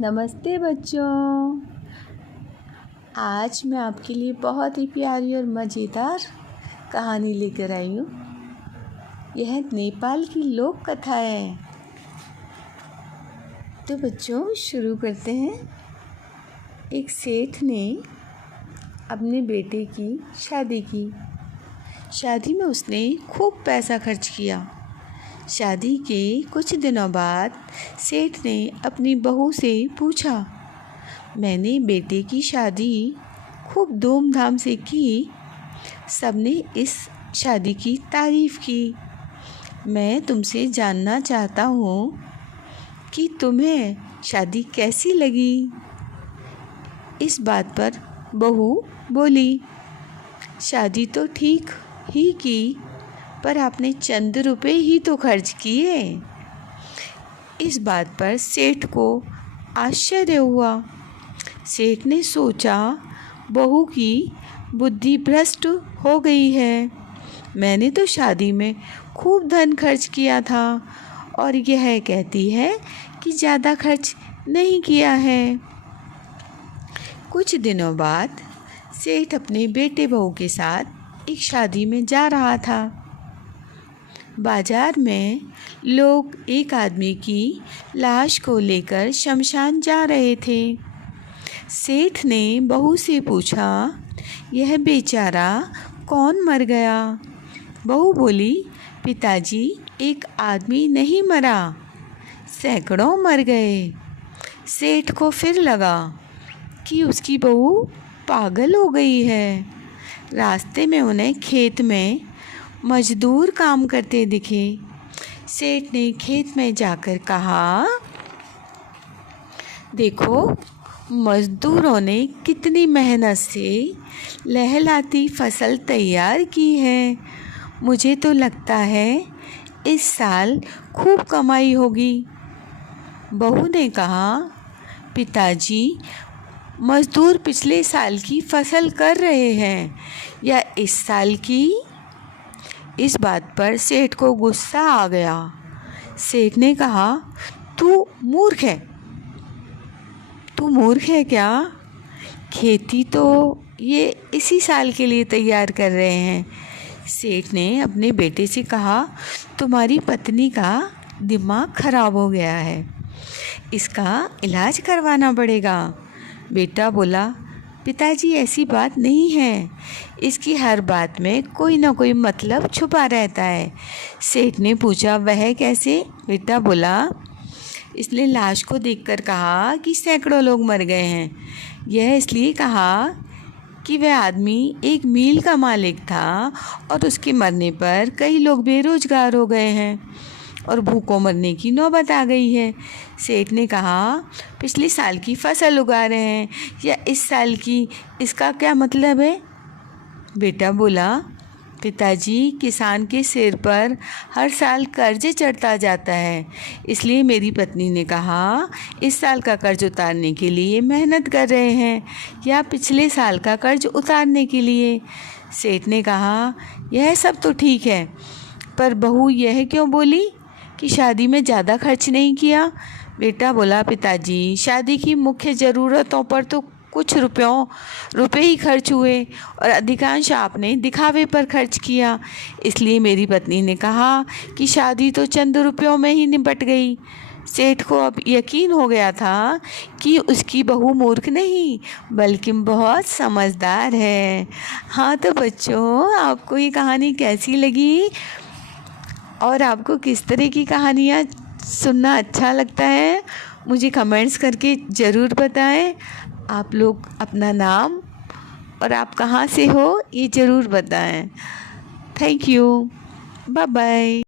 नमस्ते बच्चों। आज मैं आपके लिए बहुत ही प्यारी और मज़ेदार कहानी लेकर आई हूँ। यह नेपाल की लोक कथा है। तो बच्चों शुरू करते हैं। एक सेठ ने अपने बेटे की शादी की। शादी में उसने खूब पैसा खर्च किया। शादी के कुछ दिनों बाद सेठ ने अपनी बहू से पूछा, मैंने बेटे की शादी खूब धूमधाम से की। सबने इस शादी की तारीफ़ की। मैं तुमसे जानना चाहता हूँ कि तुम्हें शादी कैसी लगी। इस बात पर बहू बोली, शादी तो ठीक ही की, पर आपने चंद रुपए ही तो खर्च किए। इस बात पर सेठ को आश्चर्य हुआ। सेठ ने सोचा, बहू की बुद्धि भ्रष्ट हो गई है। मैंने तो शादी में खूब धन खर्च किया था और यह कहती है कि ज़्यादा खर्च नहीं किया है। कुछ दिनों बाद सेठ अपने बेटे बहू के साथ एक शादी में जा रहा था। बाजार में लोग एक आदमी की लाश को लेकर शमशान जा रहे थे। सेठ ने बहू से पूछा, यह बेचारा कौन मर गया? बहू बोली, पिताजी, एक आदमी नहीं मरा, सैकड़ों मर गए। सेठ को फिर लगा कि उसकी बहू पागल हो गई है। रास्ते में उन्हें खेत में मजदूर काम करते दिखे। सेठ ने खेत में जाकर कहा, देखो मजदूरों ने कितनी मेहनत से लहलहाती फसल तैयार की है। मुझे तो लगता है इस साल खूब कमाई होगी। बहू ने कहा, पिताजी, मजदूर पिछले साल की फसल कर रहे हैं या इस साल की? इस बात पर सेठ को गुस्सा आ गया। सेठ ने कहा, तू मूर्ख है क्या? खेती तो ये इसी साल के लिए तैयार कर रहे हैं। सेठ ने अपने बेटे से कहा, तुम्हारी पत्नी का दिमाग खराब हो गया है, इसका इलाज करवाना पड़ेगा। बेटा बोला, पिताजी ऐसी बात नहीं है, इसकी हर बात में कोई ना कोई मतलब छुपा रहता है। सेठ ने पूछा, वह कैसे? बेटा बोला, इसने लाश को देखकर कहा कि सैकड़ों लोग मर गए हैं। यह इसलिए कहा कि वह आदमी एक मील का मालिक था और उसके मरने पर कई लोग बेरोजगार हो गए हैं और भूखों मरने की नौबत आ गई है। सेठ ने कहा, पिछले साल की फसल उगा रहे हैं या इस साल की, इसका क्या मतलब है? बेटा बोला, पिताजी, किसान के सिर पर हर साल कर्ज चढ़ता जाता है, इसलिए मेरी पत्नी ने कहा इस साल का कर्ज उतारने के लिए मेहनत कर रहे हैं या पिछले साल का कर्ज उतारने के लिए। सेठ ने कहा, यह सब तो ठीक है, पर बहू यह क्यों बोली कि शादी में ज़्यादा खर्च नहीं किया? बेटा बोला, पिताजी, शादी की मुख्य ज़रूरतों पर तो कुछ रुपए ही खर्च हुए और अधिकांश आपने दिखावे पर खर्च किया, इसलिए मेरी पत्नी ने कहा कि शादी तो चंद रुपयों में ही निपट गई। सेठ को अब यकीन हो गया था कि उसकी बहू मूर्ख नहीं बल्कि बहुत समझदार है। हाँ तो बच्चों, आपको ये कहानी कैसी लगी और आपको किस तरह की कहानियाँ सुनना अच्छा लगता है, मुझे कमेंट्स करके ज़रूर बताएं। आप लोग अपना नाम और आप कहाँ से हो ये ज़रूर बताएं। Thank you. Bye bye.